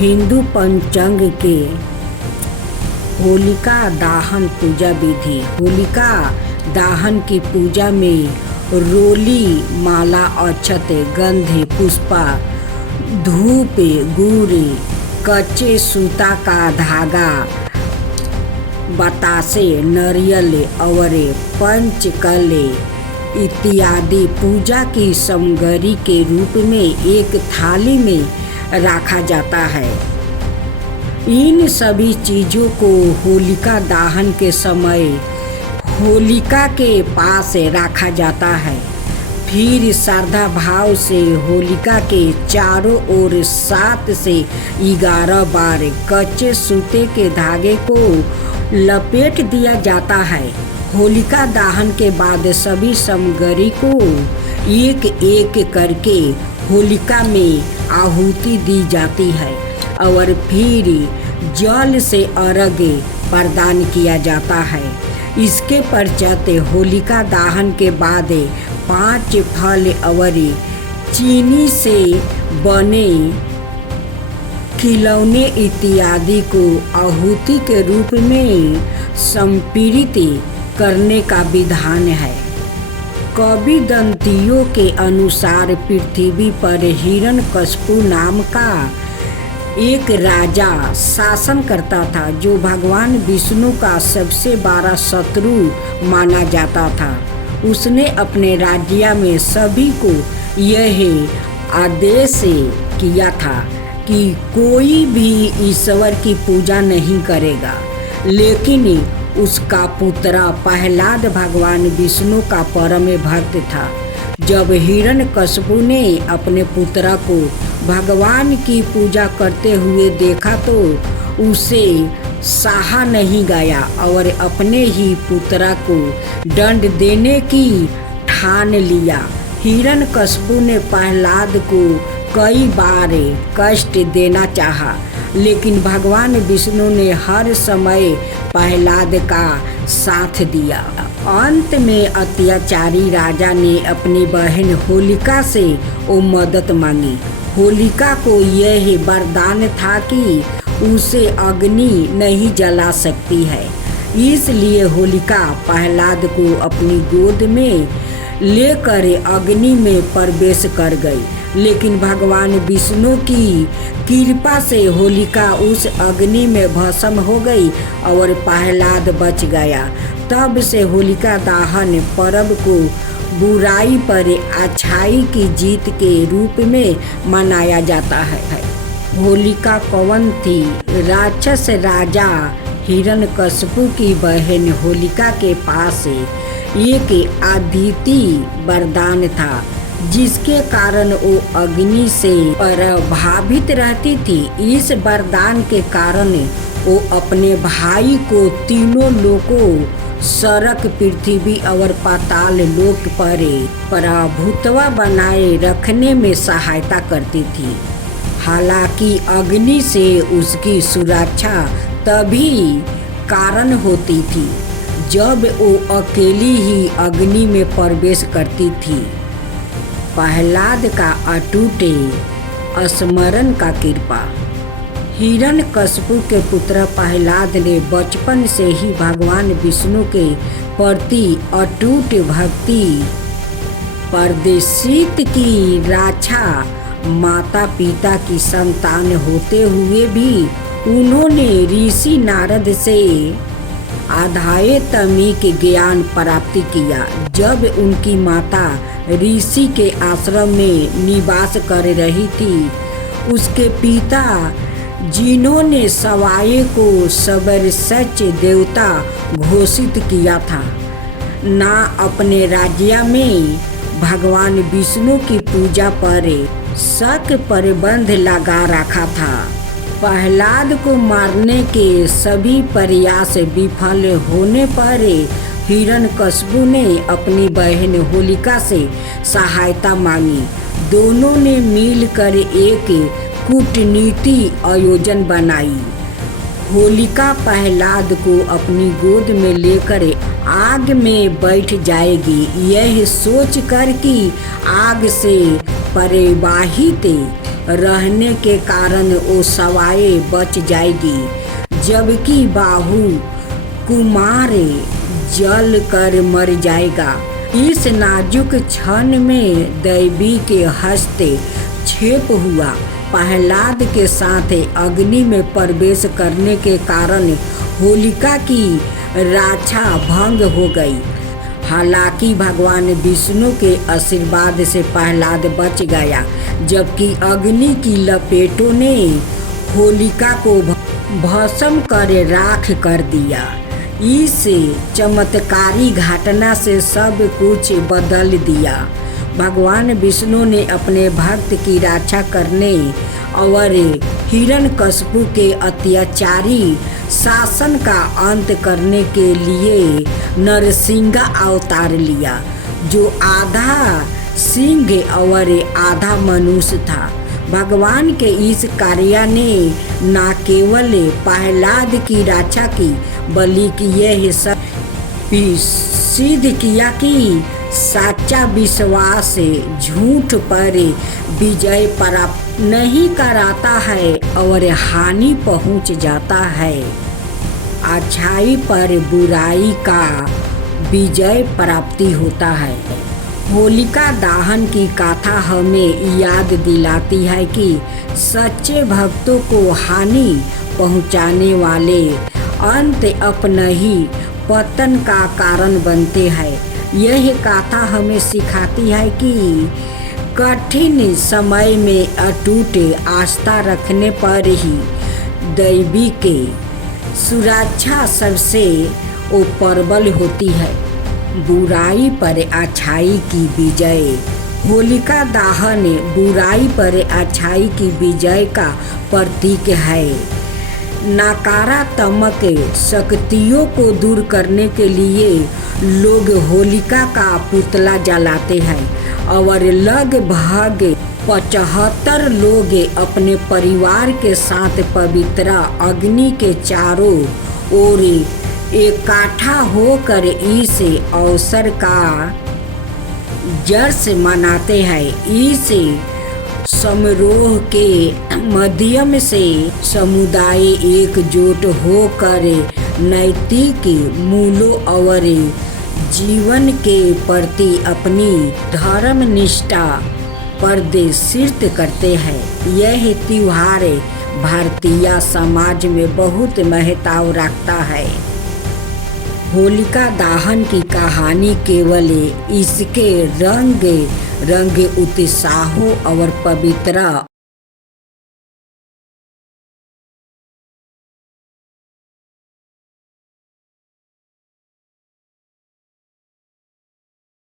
हिंदू पंचांग के होलिका दहन पूजा विधि। होलिका दहन की पूजा में रोली, माला, अक्षत, गंधे, पुष्पा, धूप, गुड़, कच्चे सूता का धागा, बतासे, नारियल और पंचकले इत्यादि पूजा की सामग्री के रूप में एक थाली में रखा जाता है। इन सभी चीज़ों को होलिका दहन के समय होलिका के पास रखा जाता है। फिर श्रद्धा भाव से होलिका के चारों ओर 7 से 11 बार कच्चे सूते के धागे को लपेट दिया जाता है। होलिका दहन के बाद सभी सामग्री को एक एक करके होलिका में आहुति दी जाती है और फिर जल से अर्घ्य प्रदान किया जाता है। इसके पश्चात होलिका दहन के बाद 5 फल और चीनी से बने खिलौने इत्यादि को आहुति के रूप में समर्पित करने का विधान है। कवि दंतियों के अनुसार पृथ्वी पर हिरण्यकशिपु नाम का एक राजा शासन करता था, जो भगवान विष्णु का सबसे बड़ा शत्रु माना जाता था। उसने अपने राज्य में सभी को यह आदेश किया था कि कोई भी ईश्वर की पूजा नहीं करेगा, लेकिन उसका पुत्र प्रहलाद भगवान विष्णु का परम भक्त था। जब हिरण्यकशिपु ने अपने पुत्र को भगवान की पूजा करते हुए देखा तो उसे सहा नहीं गया और अपने ही पुत्र को दंड देने की ठान लिया। हिरण्यकशिपु ने प्रहलाद को कई बार कष्ट देना चाहा, लेकिन भगवान विष्णु ने हर समय प्रहलाद का साथ दिया। अंत में अत्याचारी राजा ने अपनी बहन होलिका से वो मदद मांगी। होलिका को यह वरदान था कि उसे अग्नि नहीं जला सकती है, इसलिए होलिका प्रहलाद को अपनी गोद में लेकर अग्नि में प्रवेश कर गई। लेकिन भगवान विष्णु की कृपा से होलिका उस अग्नि में भस्म हो गई और प्रहलाद बच गया। तब से होलिका दहन पर्व को बुराई पर अच्छाई की जीत के रूप में मनाया जाता है। होलिका कौन थी? राक्षस राजा हिरण्यकशिपु की बहन होलिका के पास एक अद्वितीय वरदान था, जिसके कारण वो अग्नि से प्रभावित रहती थी। इस वरदान के कारण वो अपने भाई को तीनों लोकों सड़क, पृथ्वी और पाताल लोक पर प्रभुत्व बनाए रखने में सहायता करती थी। हालांकि अग्नि से उसकी सुरक्षा तभी कारण होती थी जब वो अकेली ही अग्नि में प्रवेश करती थी। प्रहलाद का अटूट स्मरण का कृपा। हिरण्यकशिपु के पुत्र प्रहलाद ने बचपन से ही भगवान विष्णु के प्रति अटूट भक्ति प्रदर्शित की। रक्षा माता पिता की संतान होते हुए भी उन्होंने ऋषि नारद से आध्यात्मिक ज्ञान प्राप्त किया। जब उनकी माता ऋषि के आश्रम में निवास कर रही थी, उसके पिता जिन्होंने सवाए को सर्वश्रेष्ठ देवता घोषित किया था, ना अपने राज्य में भगवान विष्णु की पूजा पर सख्त प्रतिबंध लगा रखा था। प्रहलाद को मारने के सभी प्रयास विफल होने पर हिरण्यकशिपु ने अपनी बहन होलिका से सहायता मांगी। दोनों ने मिलकर एक कूटनीति आयोजन बनाई। होलिका प्रहलाद को अपनी गोद में लेकर आग में बैठ जाएगी, यह सोचकर कि आग से प्रवाहित रहने के कारण वो सवाए बच जाएगी, जबकि बाहु कुमार जल कर मर जाएगा। इस नाजुक क्षण में दैवी के हस्तक्षेप हुआ। प्रहलाद के साथ अग्नि में प्रवेश करने के कारण होलिका की रक्षा भंग हो गई। हालांकि भगवान विष्णु के आशीर्वाद से प्रहलाद बच गया, जबकि अग्नि की लपेटों ने होलिका को भस्म कर राख कर दिया। इस चमत्कारी घटना से सब कुछ बदल दिया। भगवान विष्णु ने अपने भक्त की रक्षा करने और हिरण्यकशिपु के अत्याचारी शासन का अंत करने के लिए नरसिंह अवतार लिया, जो आधा सिंह और आधा मनुष्य था। भगवान के इस कार्य ने न केवल प्रहलाद की रक्षा की, बल्कि यह सिद्ध किया कि सच्चा विश्वास झूठ पर विजय प्राप्त नहीं कराता है और हानि पहुंच जाता है। अच्छाई पर बुराई का विजय प्राप्ति होता है। होलिका दहन की कथा हमें याद दिलाती है कि सच्चे भक्तों को हानि पहुंचाने वाले अंत अपना ही पतन का कारण बनते हैं। यह कथा हमें सिखाती है कि कठिन समय में अटूट आस्था रखने पर ही दैवी के सुरक्षा सबसे प्रबल होती है। बुराई पर अच्छाई की विजय। होलिका दहन बुराई पर अच्छाई की विजय का प्रतीक है। नकारात्मक शक्तियों को दूर करने के लिए लोग होलिका का पुतला जलाते हैं और लगभग 75 लोग अपने परिवार के साथ पवित्र अग्नि के चारों ओर इकट्ठा होकर इस अवसर का जश्न मनाते हैं। इस समारोह के माध्यम से समुदाय एकजुट होकर नैतिक मूल्यों और जीवन के प्रति अपनी धर्मनिष्ठा प्रदर्शित करते हैं। यह त्योहार भारतीय समाज में बहुत महत्व रखता है। होलिका दहन की कहानी केवल इसके रंग उत्साह और पवित्र